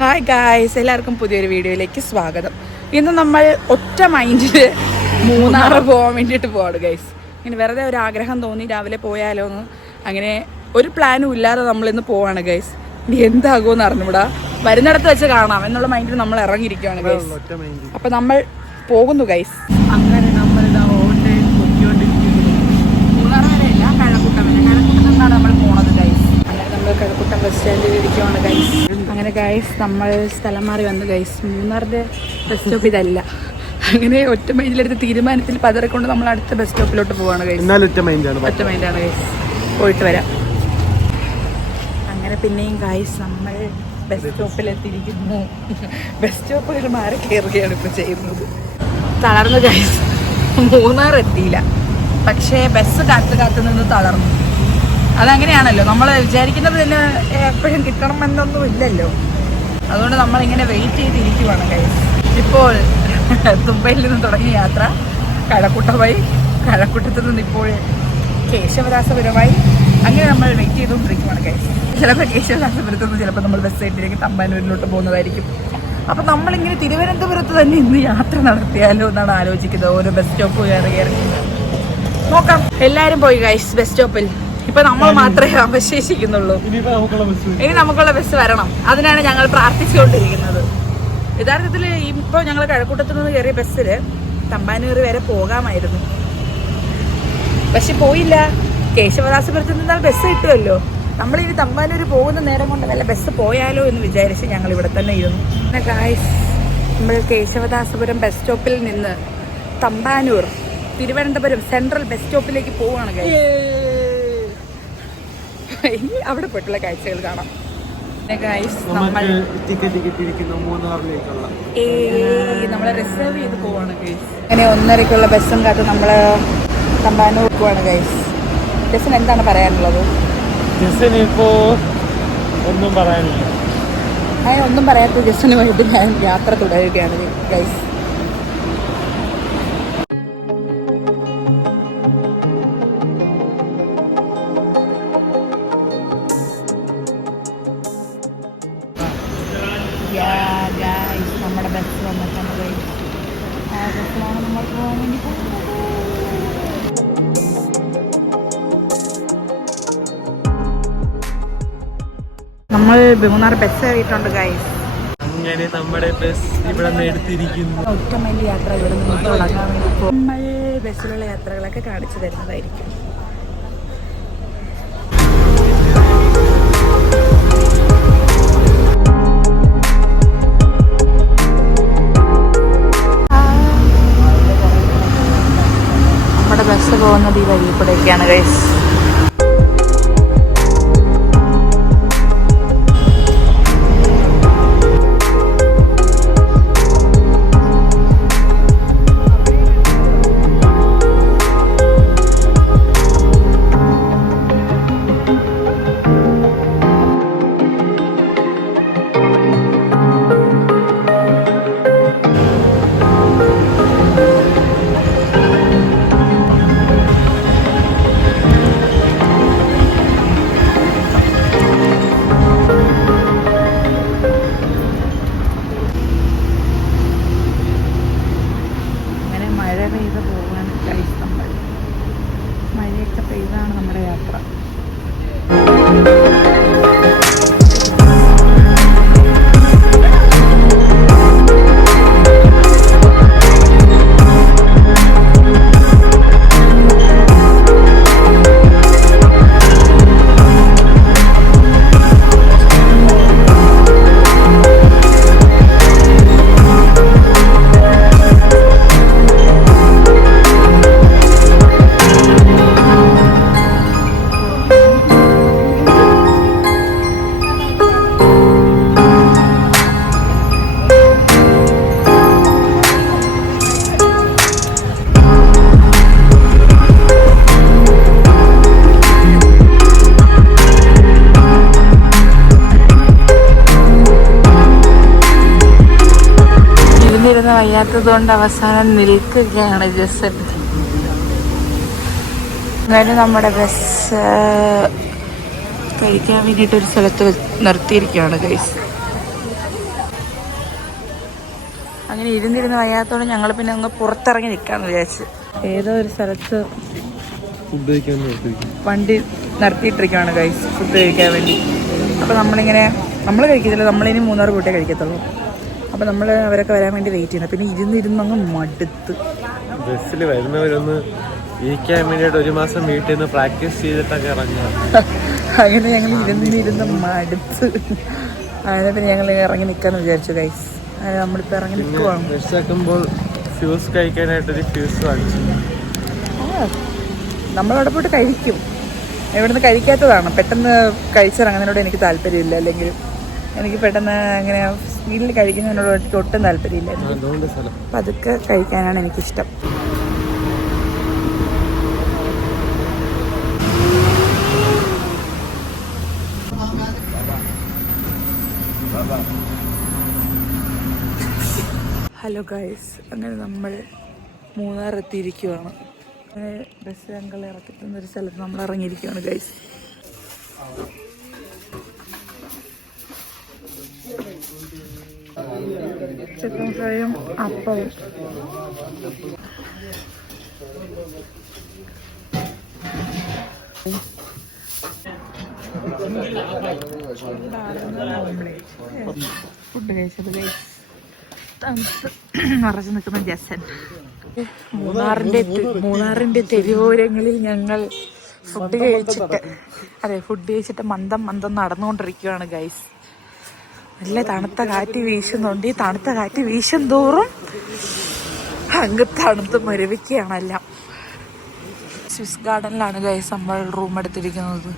Hi guys, എല്ലാവർക്കും പുതിയൊരു വീഡിയോയിലേക്ക് സ്വാഗതം. ഇന്ന് നമ്മൾ ഒറ്റ മൈൻഡിൽ മൂന്നാർ പോകാൻ വേണ്ടിയിട്ട് പോവാണ് ഗൈസ്. ഇങ്ങനെ വെറുതെ ഒരു ആഗ്രഹം തോന്നി രാവിലെ പോയാലോ എന്ന്. അങ്ങനെ ഒരു പ്ലാനും ഇല്ലാതെ നമ്മളിന്ന് പോവാണ് ഗൈസ്. ഇനി എന്താകുമെന്ന് അറിഞ്ഞൂടാ, വരുന്നിടത്ത് വെച്ച് കാണാം എന്നുള്ള മൈൻഡിൽ നമ്മൾ ഇറങ്ങിയിരിക്കുകയാണ് ഗൈസ്. അപ്പം നമ്മൾ പോകുന്നു ഗൈസ്. അങ്ങനെ നമ്മളിതാ മൂന്നാർ വരെയല്ല, കഴക്കൂട്ടം നിന്നാണ് നമ്മൾ പോണത് ഗൈസ്. അങ്ങനെ നമ്മൾ കഴക്കൂട്ടം ബസ് സ്റ്റാൻഡിൽ ഇരിക്കുവാണ് ഗൈസ്. അങ്ങനെ ഗൈസ് നമ്മൾ സ്ഥലം മാറി വന്നു ഗൈസ്. മൂന്നാറിൻ്റെ ബസ് സ്റ്റോപ്പ് ഇതല്ല. അങ്ങനെ ഒറ്റ മൈൻഡിലെടുത്ത തീരുമാനത്തിൽ പതറിക്കൊണ്ട് നമ്മൾ അടുത്ത ബസ് സ്റ്റോപ്പിലോട്ട് പോവാണ് ഗൈസ്. ഒറ്റ മൈൻഡാണ് ഗൈസ്. പോയിട്ട് വരാം. അങ്ങനെ പിന്നെയും ഗൈസ് നമ്മൾ ബസ് സ്റ്റോപ്പിലെത്തിയിരിക്കുന്നു. ബസ് സ്റ്റോപ്പുകൾ മാറി കയറുകയാണ് ഇപ്പോൾ ചെയ്യുന്നത്. തളർന്നു ഗൈസ്. മൂന്നാർ എത്തിയില്ല, പക്ഷേ ബസ് കാത്ത് നിന്ന് തളർന്നു. അതങ്ങനെയാണല്ലോ, നമ്മൾ വിചാരിക്കുന്നത് തന്നെ എപ്പോഴും കിട്ടണമെന്നൊന്നും ഇല്ലല്ലോ. അതുകൊണ്ട് നമ്മളിങ്ങനെ വെയിറ്റ് ചെയ്തിരിക്കുവാണ് ഗൈസ്. ഇപ്പോൾ തുമ്പയിൽ നിന്ന് തുടങ്ങിയ യാത്ര കഴക്കൂട്ടമായി, കഴക്കൂട്ടത്തിൽ നിന്ന് ഇപ്പോൾ കേശവദാസപുരമായി. അങ്ങനെ നമ്മൾ വെയിറ്റ് ചെയ്തുകൊണ്ടിരിക്കുവാണ് ഗൈസ്. ചിലപ്പോൾ കേശവദാസപുരത്ത് നിന്ന് ചിലപ്പോൾ നമ്മൾ ബസ് ആയിട്ടിലേക്ക് തമ്പാനൂരിലോട്ട് പോകുന്നതായിരിക്കും. അപ്പം നമ്മളിങ്ങനെ തിരുവനന്തപുരത്ത് തന്നെ ഇന്ന് യാത്ര നടത്തിയാലോ എന്നാണ് ആലോചിക്കുന്നത്. ഓരോ ബസ് സ്റ്റോപ്പ് കയറി നോക്കാം. എല്ലാവരും പോയി ഗൈസ് ബസ് സ്റ്റോപ്പിൽ. ഇപ്പൊ നമ്മൾ മാത്രമേ അവശേഷിക്കുന്നുള്ളൂ. ഇനി നമുക്കുള്ള ബസ് വരണം. അതിനാണ് ഞങ്ങൾ പ്രാർത്ഥിച്ചുകൊണ്ടിരിക്കുന്നത്. യഥാർത്ഥത്തിൽ ഇപ്പോൾ ഞങ്ങൾ കഴക്കൂട്ടത്തിൽ നിന്ന് കയറിയ ബസ്സിൽ തമ്പാനൂർ വരെ പോകാമായിരുന്നു, പക്ഷെ പോയില്ല. കേശവദാസപുരത്ത് നിന്നാൽ ബസ് കിട്ടുമല്ലോ. നമ്മളിനി തമ്പാനൂർ പോകുന്ന നേരം കൊണ്ട് വല്ല ബസ് പോയാലോ എന്ന് വിചാരിച്ച് ഞങ്ങൾ ഇവിടെ തന്നെ ഇരുന്നു. പിന്നെ ഗായ്സ്, നമ്മൾ കേശവദാസപുരം ബസ് സ്റ്റോപ്പിൽ നിന്ന് തമ്പാനൂർ തിരുവനന്തപുരം സെൻട്രൽ ബസ് സ്റ്റോപ്പിലേക്ക് പോവുകയാണ് ഗായ്സ്. അവിടെ പോയിട്ടുള്ള കാഴ്ചകൾ കാണാം. നമ്മളെ റിസർവ് ചെയ്ത് പോവാണ് ഗൈസ്. അങ്ങനെ 1:30ക്കുള്ള ബസ്സും കാത്ത് നമ്മള് തമ്പാനൂർ പോവാണ് ഗൈസ്. ജസിന് എന്താണ് പറയാനുള്ളത്? ഒന്നും പറയാനില്ല. അങ്ങനെ ഒന്നും പറയാത്ത ജസിനുമായിട്ട് ഞാൻ യാത്ര തുടരുകയാണ് ഗൈസ്. നമ്മുടെ ബസ് വന്നിട്ടുണ്ട് ഗൈസ്. ആ ബസ്സിലാണ് നമ്മൾ പോകാൻ വേണ്ടി പോകുന്നത്. നമ്മൾ മൂന്നാർ ബസ് കയറിയിട്ടുണ്ട് ഗൈസ്. അങ്ങനെ നമ്മുടെ ബസ് ഇവിടെ നിന്ന് എടുത്തിരിക്കുന്നു. ഒറ്റ മൈൽ യാത്ര ഇവിടെ നിന്ന് തുടങ്ങാൻ വേണ്ടി നമ്മൾ ബസ്സിലുള്ള യാത്രകളൊക്കെ കാണിച്ചു തരുന്നതായിരിക്കും. ബസ് പോകുന്നത് ഈ വഴി കൂടെയൊക്കെയാണ് ഗൈസ്. മഴയൊക്കെ പെയ്താണ് നമ്മുടെ യാത്ര. വയ്യാത്തത് കൊണ്ട് അവസാനം നിൽക്കുകയാണ് ജസൻ. അങ്ങനെ നമ്മുടെ ബസ് കഴിക്കാൻ വേണ്ടിയിട്ട് ഒരു സ്ഥലത്ത് നിർത്തിയിരിക്കുകയാണ് ഗൈസ്. അങ്ങനെ ഇരുന്നിരുന്ന് വയ്യാത്തോടെ ഞങ്ങൾ പിന്നെ അങ്ങ് പുറത്തിറങ്ങി നിൽക്കാന്ന് വിചാരിച്ചു. ഏതോ ഒരു സ്ഥലത്ത് ഫുഡ് കഴിക്കാൻ വണ്ടി നിർത്തിയിട്ടിരിക്കുകയാണ് ഗൈസ്, ഫുഡ് കഴിക്കാൻ വേണ്ടി. അപ്പോൾ നമ്മൾ കഴിക്കത്തില്ല, നമ്മളിനി 3 കൂട്ടേ കഴിക്കത്തുള്ളൂ. അപ്പോൾ നമ്മൾ അവരൊക്കെ വരാൻ വേണ്ടി വെയിറ്റ് ചെയ്യുന്നത്. പിന്നെ ഇരുന്നിരുന്നങ്ങ് മടുത്ത്. ബസ്സിൽ വരുന്നവരൊന്ന് ഇരിക്കാൻ വേണ്ടിയിട്ട് 1 മാസം വീട്ടിൽ നിന്ന് പ്രാക്ടീസ് ചെയ്തിട്ടൊക്കെ ഇറങ്ങുക. അങ്ങനെ ഞങ്ങൾ ഇരുന്നിരുന്ന് മടുത്ത്. അങ്ങനെ പിന്നെ ഞങ്ങൾ ഇറങ്ങി നിൽക്കാമെന്ന് വിചാരിച്ചു ഗൈസ്. നമ്മളിപ്പോൾ ഇറങ്ങി നിൽക്കുവാണ്. വിശക്കുമ്പോൾ ഫ്യൂസ് കഴിക്കാനായിട്ടൊരു ഫ്യൂസ് വാങ്ങിച്ചു. നമ്മളവിടെ പോയിട്ട് കഴിക്കും. ഇവിടുന്ന് കഴിക്കാത്തതാണ്. പെട്ടെന്ന് കഴിച്ചിറങ്ങുന്നതിനോട് എനിക്ക് താല്പര്യമില്ല. അല്ലെങ്കിൽ എനിക്ക് പെട്ടെന്ന് അങ്ങനെ സ്പീഡിൽ കഴിക്കുന്നതിനോട് ഒട്ടും താല്പര്യമില്ല. അപ്പം അതൊക്കെ കഴിക്കാനാണ് എനിക്കിഷ്ടം. ഹലോ ഗൈസ്, അങ്ങനെ നമ്മൾ മൂന്നാർ എത്തിയിരിക്കുവാണ്. ബസ് ഞങ്ങൾ ഇറക്കിത്തുന്ന ഒരു സ്ഥലത്ത് നമ്മൾ ഇറങ്ങിയിരിക്കുകയാണ് ഗൈസ്. ചിക്കൻ ഫ്രൈയും അപ്പവും. ഫുഡ് കഴിച്ചത് ഗൈസ്. നിറച്ചു നിൽക്കുന്ന ജസൻ. മൂന്നാറിന്റെ തെരുവോരങ്ങളിൽ ഞങ്ങൾ ഫുഡ് കഴിച്ചിട്ട് മന്ദം നടന്നുകൊണ്ടിരിക്കുകയാണ് ഗൈസ്. നല്ല തണുത്ത കാറ്റ് വീശുന്നുണ്ട്. ഈ തണുത്ത കാറ്റ് വീശും തോറും അങ്ങ് തണുത്ത് മരവിക്കുകയാണെല്ലാം. സ്വിസ് ഗാർഡനിലാണ് ഗൈസ് നമ്മൾ റൂം എടുത്തിരിക്കുന്നത്.